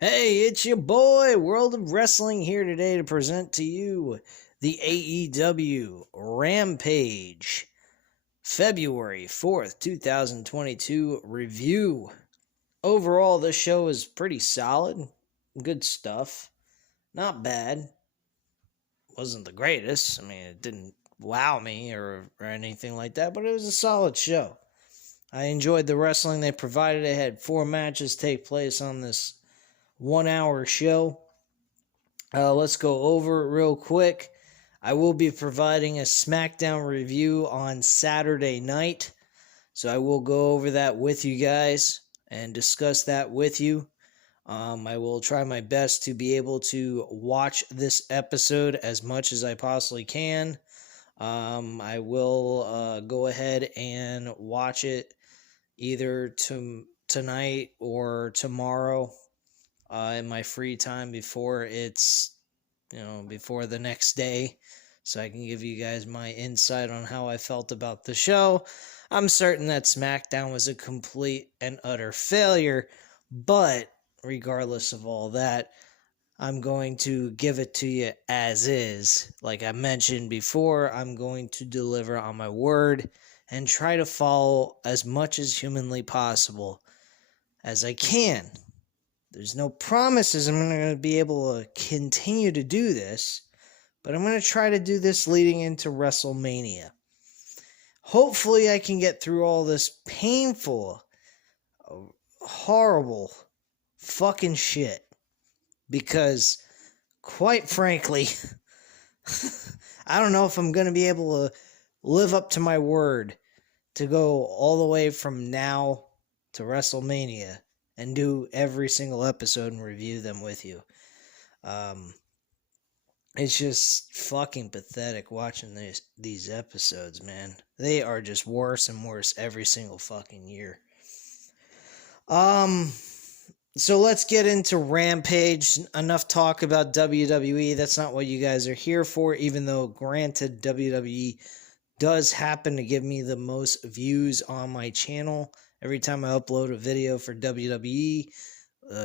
Hey, it's your boy, World of Wrestling, here today to present to you the AEW Rampage February 4th, 2022 review. Overall, this show is pretty solid. Good stuff. Not bad. Wasn't the greatest. I mean, it didn't wow me or anything like that, but it was a solid show. I enjoyed the wrestling they provided. They had 4 matches take place on this 1 hour show. Let's go over it real quick. I will be providing a SmackDown review on Saturday night, so I will go over that with you guys and discuss that with you. I will try my best to be able to watch this episode as much as I possibly can. I will go ahead and watch it either tonight or tomorrow in my free time before before the next day, so I can give you guys my insight on how I felt about the show. I'm certain that SmackDown was a complete and utter failure, but regardless of all that, I'm going to give it to you as is. Like I mentioned before, I'm going to deliver on my word and try to follow as much as humanly possible as I can. There's no promises I'm going to be able to continue to do this, but I'm going to try to do this leading into WrestleMania. Hopefully I can get through all this painful, horrible fucking shit, because quite frankly, I don't know if I'm going to be able to live up to my word to go all the way from now to WrestleMania and do every single episode and review them with you. It's just fucking pathetic watching these episodes, man. They are just worse and worse every single fucking year. So let's get into Rampage. Enough talk about WWE. That's not what you guys are here for, even though, granted, WWE does happen to give me the most views on my channel. Every time I upload a video for WWE,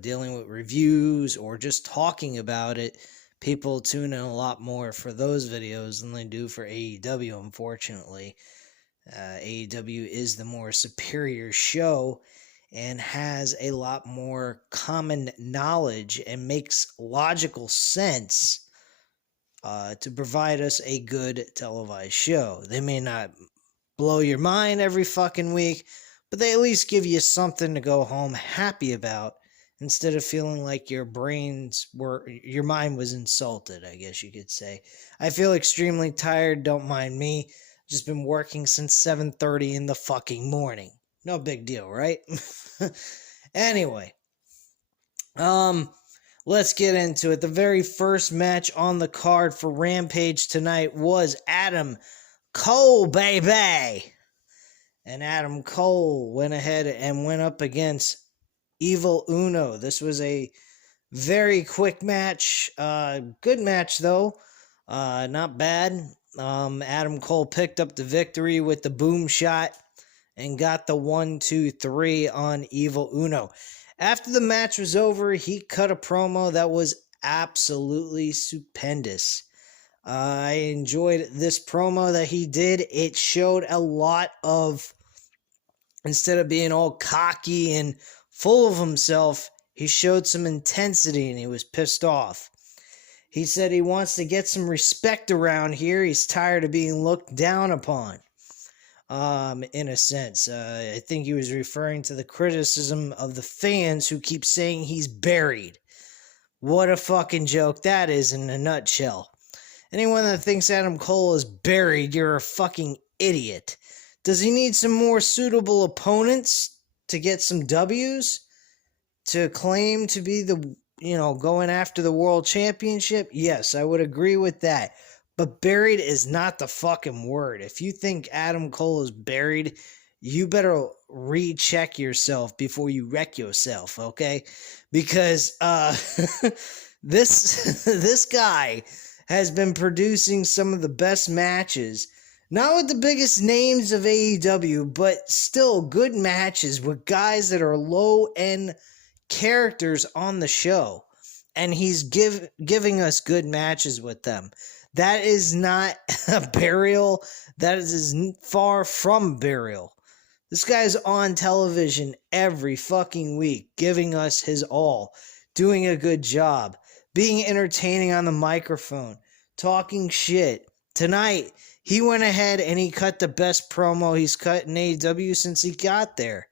dealing with reviews or just talking about it, people tune in a lot more for those videos than they do for AEW, unfortunately. AEW is the more superior show and has a lot more common knowledge and makes logical sense to provide us a good televised show. They may not blow your mind every fucking week, but they at least give you something to go home happy about instead of feeling like your mind was insulted, I guess you could say. I feel extremely tired, don't mind me. Just been working since 7:30 in the fucking morning. No big deal, right? Anyway, let's get into it. The very first match on the card for Rampage tonight was Adam Cole, baby. And Adam Cole went ahead and went up against Evil Uno. This was a very quick match. Good match, though. Not bad. Adam Cole picked up the victory with the boom shot and got the 1-2-3 on Evil Uno. After the match was over, he cut a promo that was absolutely stupendous. I enjoyed this promo that he did. It showed a lot of, instead of being all cocky and full of himself, he showed some intensity and he was pissed off. He said he wants to get some respect around here. He's tired of being looked down upon. In a sense, I think he was referring to the criticism of the fans who keep saying he's buried. What a fucking joke that is in a nutshell. Anyone that thinks Adam Cole is buried, you're a fucking idiot. Does he need some more suitable opponents to get some W's? To claim to be going after the world championship? Yes, I would agree with that. But buried is not the fucking word. If you think Adam Cole is buried, you better recheck yourself before you wreck yourself, okay? Because this guy has been producing some of the best matches, not with the biggest names of AEW, but still good matches with guys that are low-end characters on the show, and he's giving us good matches with them. That is not a burial. That is far from burial. This guy's on television every fucking week, giving us his all, doing a good job, being entertaining on the microphone, talking shit. Tonight, he went ahead and he cut the best promo he's cut in AEW since he got there.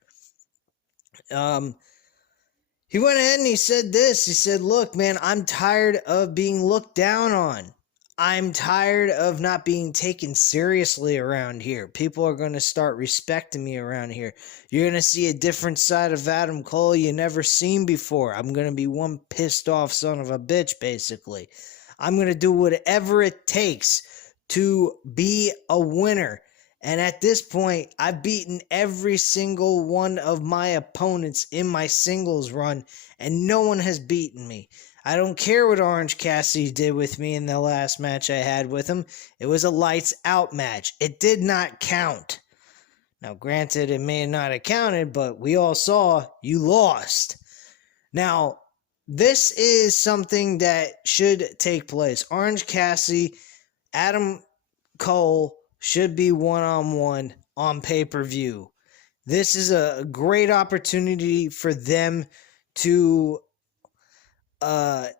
He went ahead and he said this. He said, look, man, I'm tired of being looked down on. I'm tired of not being taken seriously around here. People are going to start respecting me around here. You're going to see a different side of Adam Cole you never seen before. I'm going to be one pissed off son of a bitch, basically. I'm going to do whatever it takes to be a winner. And at this point, I've beaten every single one of my opponents in my singles run, and no one has beaten me. I don't care what Orange Cassidy did with me in the last match I had with him. It was a lights out match. It did not count. Now, granted, it may not have counted, but we all saw you lost. Now, this is something that should take place. Orange Cassidy, Adam Cole should be one-on-one on pay-per-view. This is a great opportunity for them to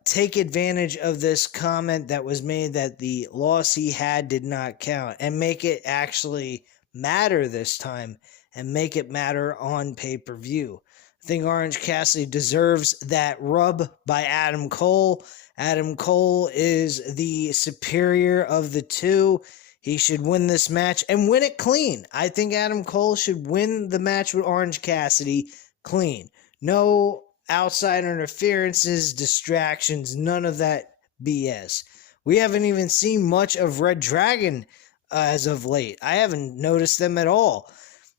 take advantage of this comment that was made that the loss he had did not count and make it actually matter this time and make it matter on pay-per-view. I think Orange Cassidy deserves that rub by Adam Cole. Adam Cole is the superior of the two. He should win this match and win it clean. I think Adam Cole should win the match with Orange Cassidy clean. No outside interferences, distractions, none of that BS. We haven't even seen much of Red Dragon as of late. I haven't noticed them at all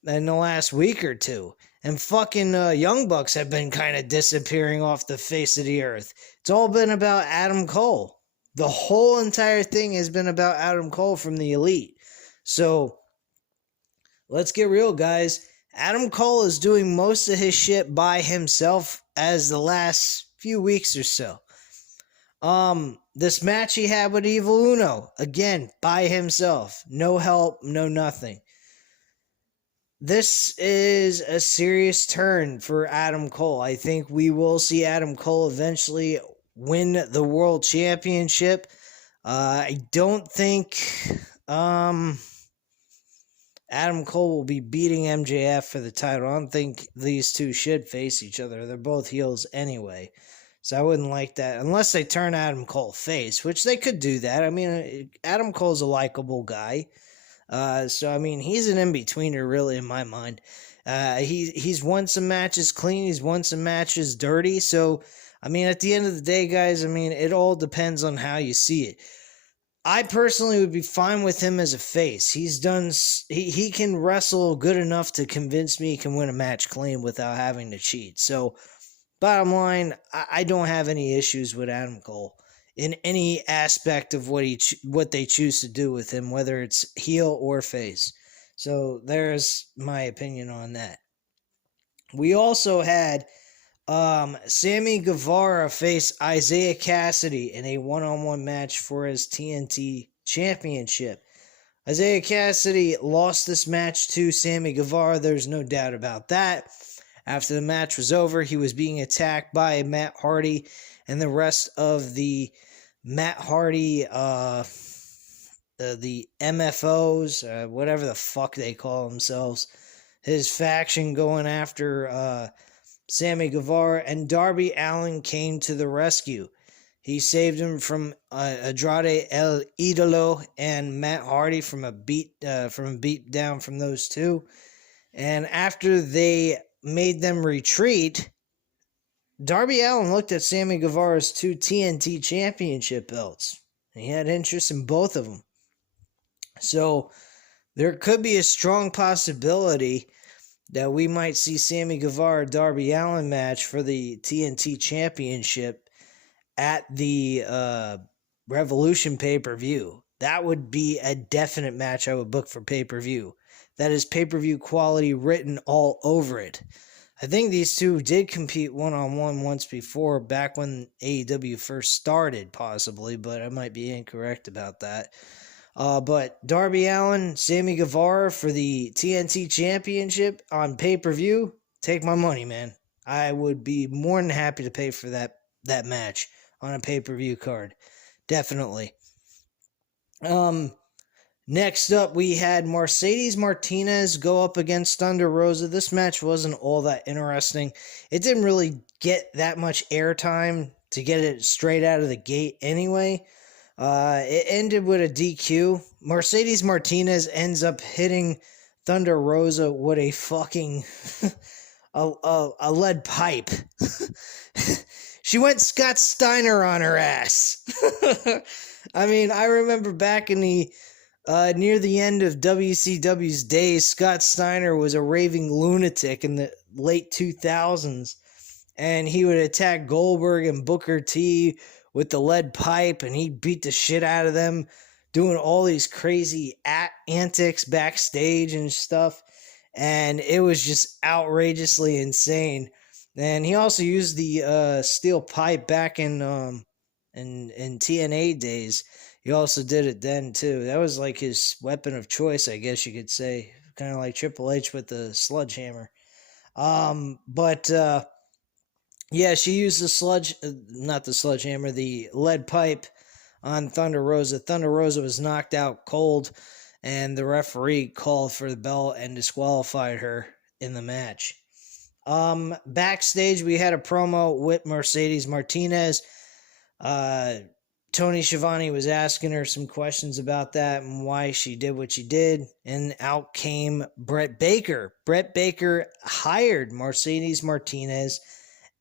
in the last week or two. And fucking Young Bucks have been kind of disappearing off the face of the earth. It's all been about Adam Cole. The whole entire thing has been about Adam Cole from the Elite. So, let's get real, guys. Adam Cole is doing most of his shit by himself as the last few weeks or so. This match he had with Evil Uno, again, by himself. No help, no nothing. This is a serious turn for Adam Cole. I think we will see Adam Cole eventually win the World Championship. I don't think Adam Cole will be beating MJF for the title. I don't think these two should face each other. They're both heels anyway. So I wouldn't like that. Unless they turn Adam Cole face, which they could do that. I mean, Adam Cole's a likable guy. So, I mean, he's an in-betweener, really, in my mind. He's won some matches clean. He's won some matches dirty. So, I mean, at the end of the day, guys, I mean, it all depends on how you see it. I personally would be fine with him as a face. He can wrestle good enough to convince me he can win a match clean without having to cheat. So, bottom line, I don't have any issues with Adam Cole in any aspect of what they choose to do with him, whether it's heel or face. So, there's my opinion on that. We also had Sammy Guevara face Isaiah Cassidy in a one-on-one match for his TNT Championship. Isaiah Cassidy lost this match to Sammy Guevara. There's no doubt about that. After the match was over, he was being attacked by Matt Hardy and the rest of the Matt Hardy, the MFOs, whatever the fuck they call themselves. His faction going after Sammy Guevara, and Darby Allin came to the rescue. He saved him from Andrade El Idolo and Matt Hardy from a beat down from those two. And after they made them retreat, Darby Allin looked at Sammy Guevara's two TNT Championship belts. He had interest in both of them. So there could be a strong possibility that we might see Sammy Guevara Darby Allin match for the TNT Championship at the Revolution pay-per-view. That would be a definite match I would book for pay-per-view. That is pay-per-view quality written all over it. I think these two did compete one-on-one once before, back when AEW first started, possibly, but I might be incorrect about that. But Darby Allin, Sammy Guevara for the TNT Championship on pay-per-view, take my money, man. I would be more than happy to pay for that match on a pay-per-view card. Definitely. Next up, we had Mercedes Martinez go up against Thunder Rosa. This match wasn't all that interesting. It didn't really get that much airtime to get it straight out of the gate anyway. It ended with a DQ. Mercedes Martinez ends up hitting Thunder Rosa with a fucking a lead pipe. She went Scott Steiner on her ass. I mean, I remember back in the near the end of WCW's days, Scott Steiner was a raving lunatic in the late 2000s, and he would attack Goldberg and Booker T with the lead pipe, and he beat the shit out of them, doing all these crazy antics backstage and stuff, and it was just outrageously insane. And he also used the steel pipe back in TNA days. He also did it then too. That was like his weapon of choice, I guess you could say, kind of like Triple H with the sledgehammer. Yeah, she used the lead pipe on Thunder Rosa. Thunder Rosa was knocked out cold, and the referee called for the bell and disqualified her in the match. Backstage, we had a promo with Mercedes Martinez. Tony Schiavone was asking her some questions about that and why she did what she did, and out came Brett Baker. Brett Baker hired Mercedes Martinez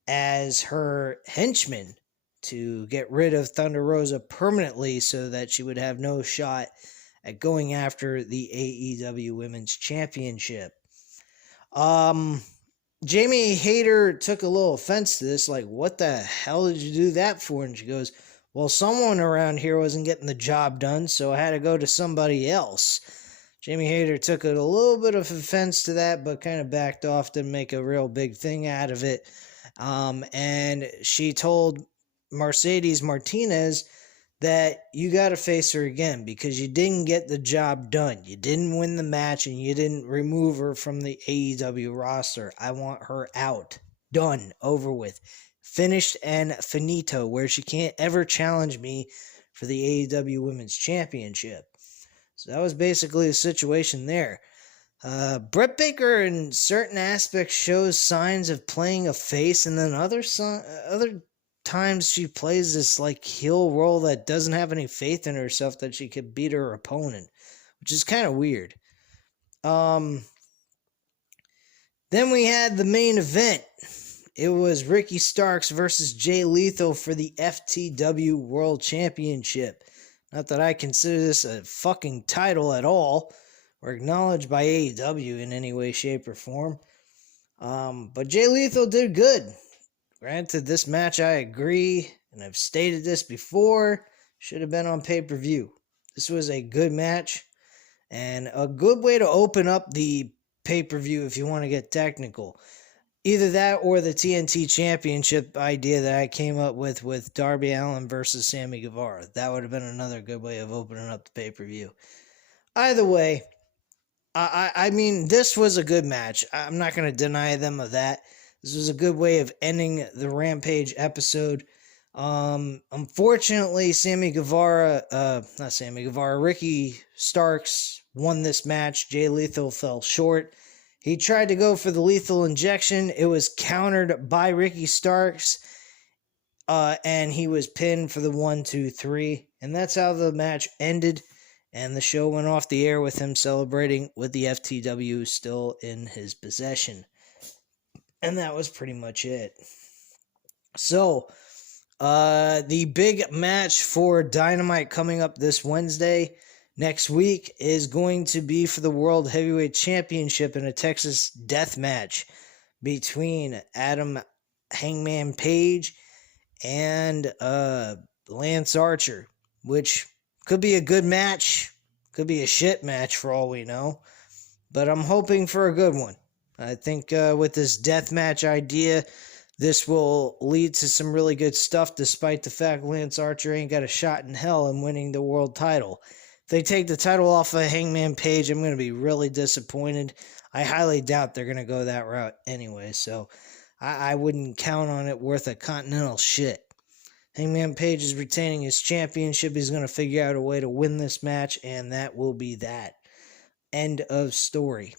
as her henchman to get rid of Thunder Rosa permanently so that she would have no shot at going after the AEW Women's Championship. Jamie Hayter took a little offense to this, like, what the hell did you do that for? And she goes, well, someone around here wasn't getting the job done, so I had to go to somebody else. Jamie Hayter took a little bit of offense to that, but kind of backed off, didn't make a real big thing out of it. And she told Mercedes Martinez that you got to face her again because you didn't get the job done. You didn't win the match, and you didn't remove her from the AEW roster. I want her out. Done. Over with. Finished and finito, where she can't ever challenge me for the AEW Women's Championship. So that was basically the situation there. Brett Baker in certain aspects shows signs of playing a face, and then other times she plays this like heel role that doesn't have any faith in herself that she could beat her opponent, which is kind of weird. Then we had the main event. It was Ricky Starks versus Jay Lethal for the FTW World Championship. Not that I consider this a fucking title at all, or acknowledged by AEW in any way, shape, or form. But Jay Lethal did good. Granted, this match, I agree, and I've stated this before, should have been on pay-per-view. This was a good match, and a good way to open up the pay-per-view if you want to get technical. Either that or the TNT Championship idea that I came up with Darby Allin versus Sammy Guevara. That would have been another good way of opening up the pay-per-view. Either way, I mean, this was a good match. I'm not going to deny them of that. This was a good way of ending the Rampage episode. Unfortunately, Ricky Starks won this match. Jay Lethal fell short. He tried to go for the lethal injection. It was countered by Ricky Starks, and he was pinned for the 1, 2, 3. And that's how the match ended, and the show went off the air with him celebrating with the FTW still in his possession. And that was pretty much it. So, the big match for Dynamite coming up this Wednesday next week is going to be for the World Heavyweight Championship in a Texas death match between Adam Hangman Page and Lance Archer, which could be a good match, could be a shit match for all we know, but I'm hoping for a good one. I think with this deathmatch idea, this will lead to some really good stuff, despite the fact Lance Archer ain't got a shot in hell in winning the world title. If they take the title off of Hangman Page, I'm going to be really disappointed. I highly doubt they're going to go that route anyway, so I wouldn't count on it worth a continental shit. Hangman Page is retaining his championship. He's going to figure out a way to win this match, and that will be that. End of story.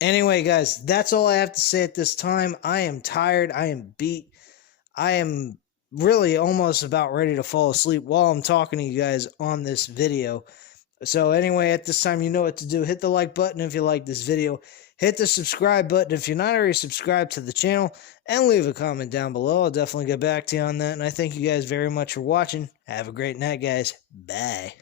Anyway, guys, that's all I have to say at this time. I am tired. I am beat. I am really almost about ready to fall asleep while I'm talking to you guys on this video. So anyway, at this time, you know what to do. Hit the like button if you like this video. Hit the subscribe button if you're not already subscribed to the channel. And leave a comment down below. I'll definitely get back to you on that. And I thank you guys very much for watching. Have a great night, guys. Bye.